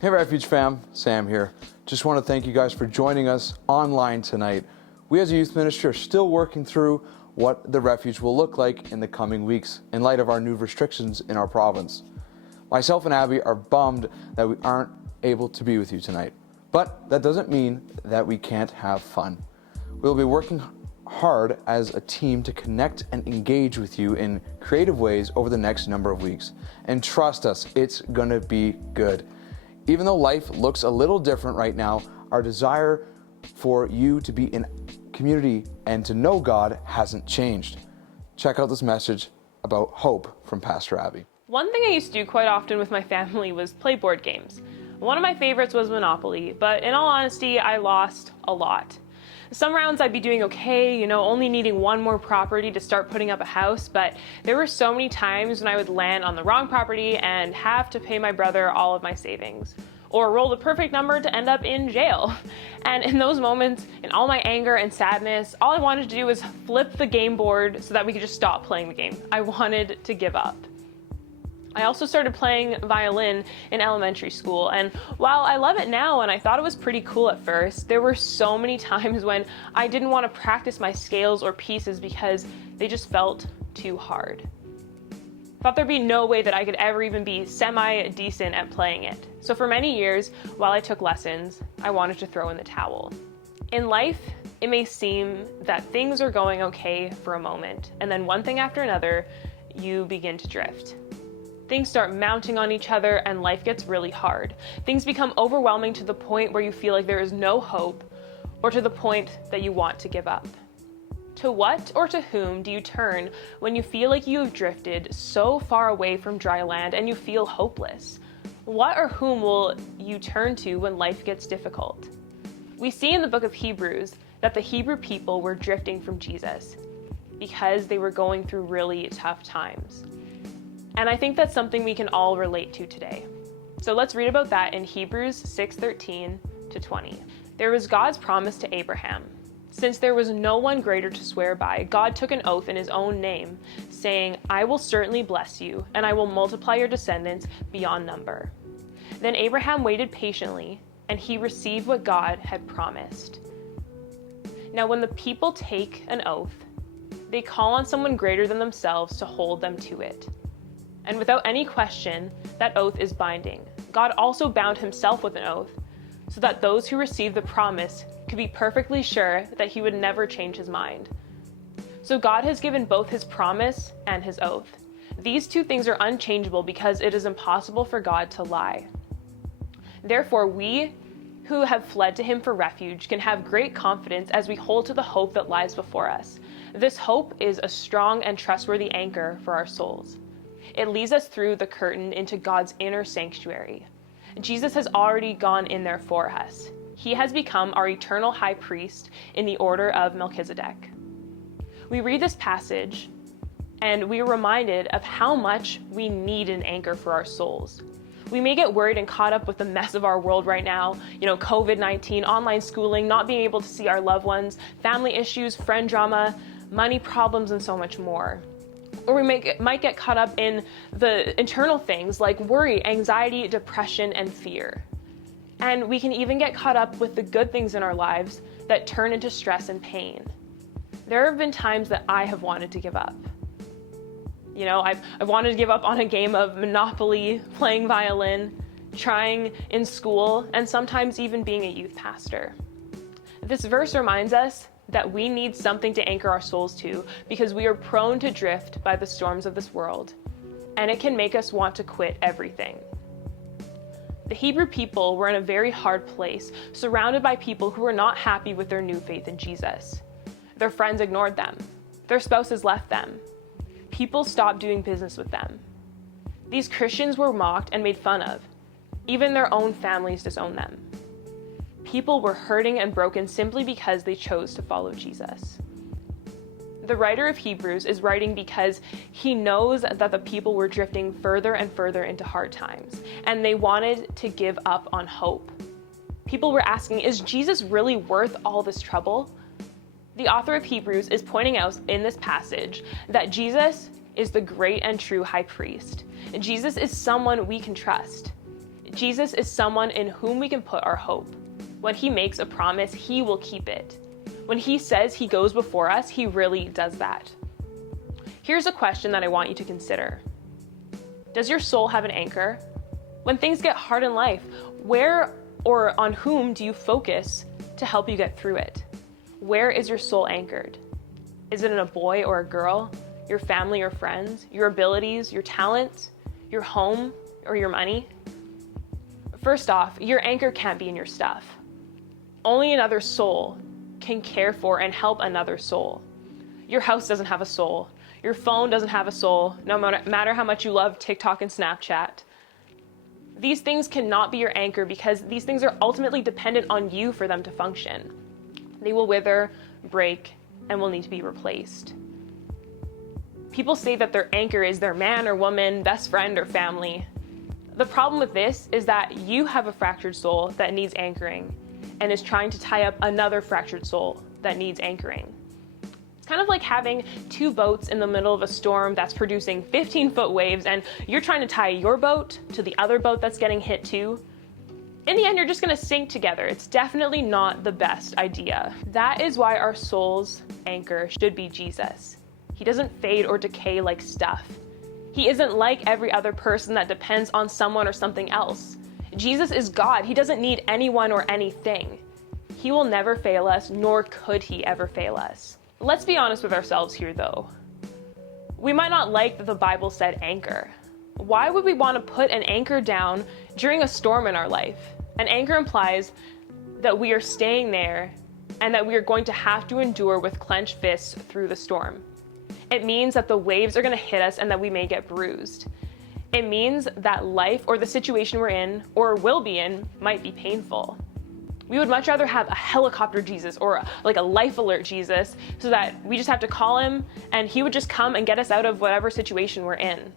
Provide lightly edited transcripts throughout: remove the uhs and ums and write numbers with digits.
Hey Refuge fam, Sam here. Just want to thank you guys for joining us online tonight. We as a youth ministry are still working through what the Refuge will look like in the coming weeks in light of our new restrictions in our province. Myself and Abbey are bummed that we aren't able to be with you tonight, but that doesn't mean that we can't have fun. We'll be working hard as a team to connect and engage with you in creative ways over the next number of weeks. And trust us, it's gonna be good. Even though life looks a little different right now, our desire for you to be in community and to know God hasn't changed. Check out this message about hope from Pastor Abbey. One thing I used to do quite often with my family was play board games. One of my favorites was Monopoly, but in all honesty, I lost a lot. Some rounds I'd be doing okay, only needing one more property to start putting up a house, but there were so many times when I would land on the wrong property and have to pay my brother all of my savings, or roll the perfect number to end up in jail. And in those moments, in all my anger and sadness, all I wanted to do was flip the game board so that we could just stop playing the game. I wanted to give up. I also started playing violin in elementary school, and while I love it now and I thought it was pretty cool at first, there were so many times when I didn't want to practice my scales or pieces because they just felt too hard. I thought there'd be no way that I could ever even be semi-decent at playing it. So for many years, while I took lessons, I wanted to throw in the towel. In life, it may seem that things are going okay for a moment, and then one thing after another, you begin to drift. Things start mounting on each other and life gets really hard. Things become overwhelming to the point where you feel like there is no hope, or to the point that you want to give up. To what or to whom do you turn when you feel like you have drifted so far away from dry land and you feel hopeless? What or whom will you turn to when life gets difficult? We see in the book of Hebrews that the Hebrew people were drifting from Jesus because they were going through really tough times. And I think that's something we can all relate to today. So let's read about that in Hebrews 6:13 to 20. There was God's promise to Abraham. Since there was no one greater to swear by, God took an oath in his own name, saying, "I will certainly bless you, and I will multiply your descendants beyond number." Then Abraham waited patiently, and he received what God had promised. Now when the people take an oath, they call on someone greater than themselves to hold them to it. And without any question, that oath is binding. God also bound himself with an oath, so that those who receive the promise could be perfectly sure that he would never change his mind. So God has given both his promise and his oath. These two things are unchangeable because it is impossible for God to lie. Therefore, we who have fled to him for refuge can have great confidence as we hold to the hope that lies before us. This hope is a strong and trustworthy anchor for our souls. It leads us through the curtain into God's inner sanctuary. Jesus has already gone in there for us. He has become our eternal high priest in the order of Melchizedek. We read this passage and we are reminded of how much we need an anchor for our souls. We may get worried and caught up with the mess of our world right now, COVID-19, online schooling, not being able to see our loved ones, family issues, friend drama, money problems, and so much more. Or we might get caught up in the internal things like worry, anxiety, depression, and fear. And we can even get caught up with the good things in our lives that turn into stress and pain. There have been times that I have wanted to give up. I've wanted to give up on a game of Monopoly, playing violin, trying in school, and sometimes even being a youth pastor. This verse reminds us that we need something to anchor our souls to because we are prone to drift by the storms of this world, and it can make us want to quit everything. The Hebrew people were in a very hard place, surrounded by people who were not happy with their new faith in Jesus. Their friends ignored them. Their spouses left them. People stopped doing business with them. These Christians were mocked and made fun of. Even their own families disowned them. People were hurting and broken simply because they chose to follow Jesus. The writer of Hebrews is writing because he knows that the people were drifting further and further into hard times, and they wanted to give up on hope. People were asking, is Jesus really worth all this trouble? The author of Hebrews is pointing out in this passage that Jesus is the great and true high priest. Jesus is someone we can trust. Jesus is someone in whom we can put our hope. When he makes a promise, he will keep it. When he says he goes before us, he really does that. Here's a question that I want you to consider. Does your soul have an anchor? When things get hard in life, where or on whom do you focus to help you get through it? Where is your soul anchored? Is it in a boy or a girl, your family or friends, your abilities, your talents, your home, or your money? First off, your anchor can't be in your stuff. Only another soul can care for and help another soul. Your house doesn't have a soul. Your phone doesn't have a soul, no matter how much you love TikTok and Snapchat. These things cannot be your anchor because these things are ultimately dependent on you for them to function. They will wither, break, and will need to be replaced. People say that their anchor is their man or woman, best friend, or family. The problem with this is that you have a fractured soul that needs anchoring and is trying to tie up another fractured soul that needs anchoring. It's kind of like having two boats in the middle of a storm that's producing 15-foot waves, and you're trying to tie your boat to the other boat that's getting hit too. In the end, you're just going to sink together. It's definitely not the best idea. That is why our soul's anchor should be Jesus. He doesn't fade or decay like stuff. He isn't like every other person that depends on someone or something else. Jesus is God. He doesn't need anyone or anything. He will never fail us, nor could he ever fail us. Let's be honest with ourselves here, though. We might not like that the Bible said anchor. Why would we want to put an anchor down during a storm in our life? An anchor implies that we are staying there and that we are going to have to endure with clenched fists through the storm. It means that the waves are going to hit us and that we may get bruised. It means that life or the situation we're in or will be in might be painful. We would much rather have a helicopter Jesus or like a life alert Jesus so that we just have to call him and he would just come and get us out of whatever situation we're in.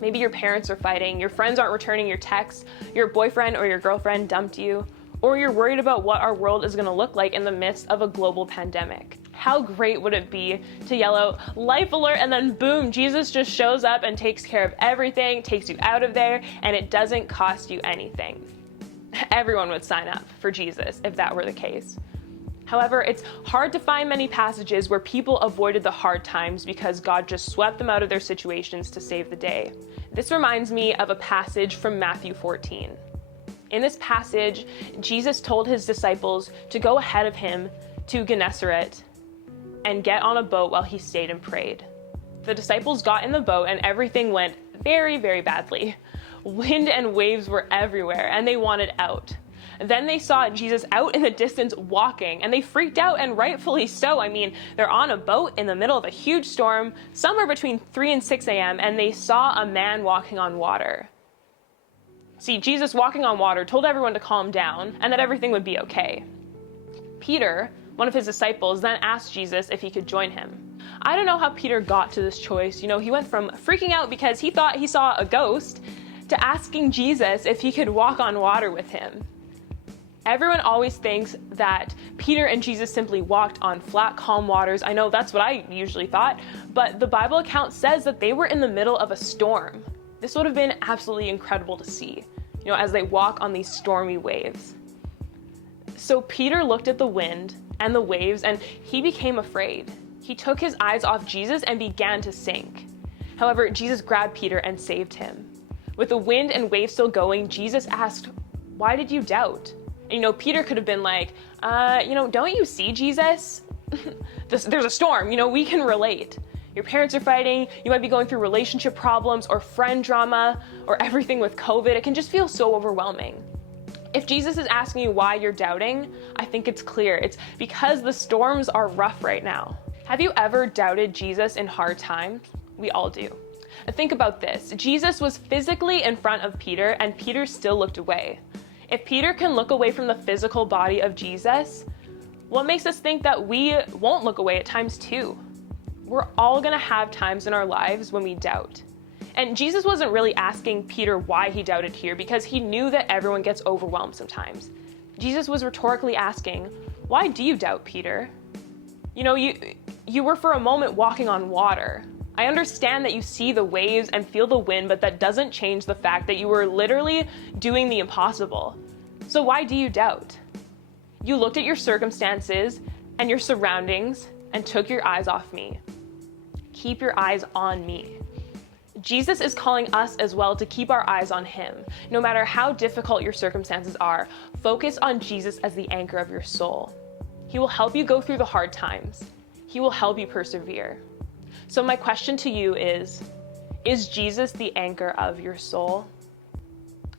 Maybe your parents are fighting, your friends aren't returning your texts, your boyfriend or your girlfriend dumped you, or you're worried about what our world is going to look like in the midst of a global pandemic. How great would it be to yell out, life alert, and then boom, Jesus just shows up and takes care of everything, takes you out of there, and it doesn't cost you anything. Everyone would sign up for Jesus if that were the case. However, it's hard to find many passages where people avoided the hard times because God just swept them out of their situations to save the day. This reminds me of a passage from Matthew 14. In this passage, Jesus told his disciples to go ahead of him to Gennesaret and get on a boat while he stayed and prayed. The disciples got in the boat and everything went very, very badly. Wind and waves were everywhere and they wanted out. Then they saw Jesus out in the distance walking and they freaked out, and rightfully so. I mean, they're on a boat in the middle of a huge storm, somewhere between 3 and 6 a.m., and they saw a man walking on water. See, Jesus walking on water told everyone to calm down and that everything would be okay. Peter, one of his disciples, then asked Jesus if he could join him. I don't know how Peter got to this choice. He went from freaking out because he thought he saw a ghost to asking Jesus if he could walk on water with him. Everyone always thinks that Peter and Jesus simply walked on flat, calm waters. I know that's what I usually thought, but the Bible account says that they were in the middle of a storm. This would have been absolutely incredible to see, as they walk on these stormy waves. So Peter looked at the wind and the waves and he became afraid. He took his eyes off Jesus and began to sink. However, Jesus grabbed Peter and saved him. With the wind and waves still going, Jesus asked, "Why did you doubt?" And, Peter could have been like, don't you see, Jesus? There's a storm, we can relate. Your parents are fighting, you might be going through relationship problems or friend drama or everything with COVID. It can just feel so overwhelming. If Jesus is asking you why you're doubting, I think it's clear. It's because the storms are rough right now. Have you ever doubted Jesus in hard times? We all do. Think about this. Jesus was physically in front of Peter and Peter still looked away. If Peter can look away from the physical body of Jesus, what makes us think that we won't look away at times too? We're all going to have times in our lives when we doubt. And Jesus wasn't really asking Peter why he doubted here because he knew that everyone gets overwhelmed sometimes. Jesus was rhetorically asking, "Why do you doubt, Peter? You were for a moment walking on water. I understand that you see the waves and feel the wind, but that doesn't change the fact that you were literally doing the impossible. So why do you doubt? You looked at your circumstances and your surroundings and took your eyes off me. Keep your eyes on me. Jesus is calling us as well to keep our eyes on him. No matter how difficult your circumstances are, focus on Jesus as the anchor of your soul. He will help you go through the hard times. He will help you persevere. So my question to you is Jesus the anchor of your soul?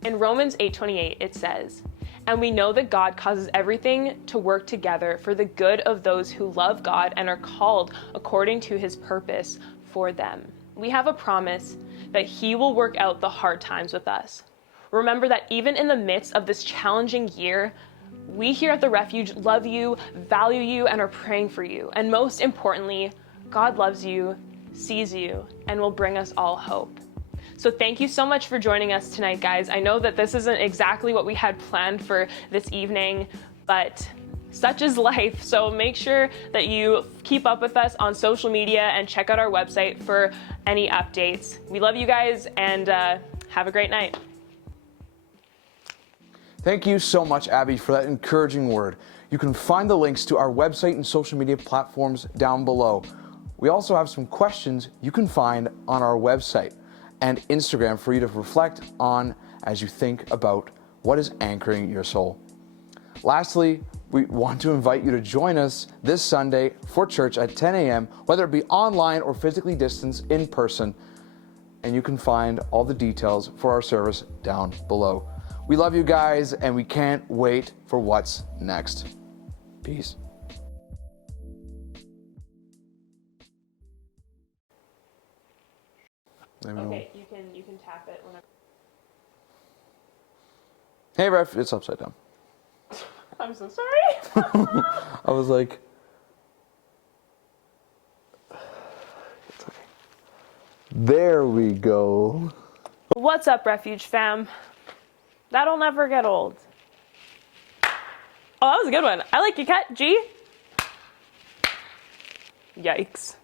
In Romans 8:28, it says, "And we know that God causes everything to work together for the good of those who love God and are called according to his purpose for them." We have a promise that he will work out the hard times with us. Remember that even in the midst of this challenging year, we here at the Refuge love you, value you, and are praying for you. And most importantly, God loves you, sees you, and will bring us all hope. So thank you so much for joining us tonight, guys. I know that this isn't exactly what we had planned for this evening, but such is life. So make sure that you keep up with us on social media and check out our website for any updates. We love you guys, and have a great night. Thank you so much, Abby, for that encouraging word. You can find the links to our website and social media platforms down below. We also have some questions you can find on our website and Instagram for you to reflect on as you think about what is anchoring your soul. Lastly, we want to invite you to join us this Sunday for church at 10 a.m., whether it be online or physically distanced in person. And you can find all the details for our service down below. We love you guys, and we can't wait for what's next. Peace. Okay, you can tap it whenever. Hey, Ref, it's upside down. I'm so sorry. I was like, it's okay. There we go. What's up, Refuge fam? That'll never get old. Oh, that was a good one. I like your cut, G. Yikes.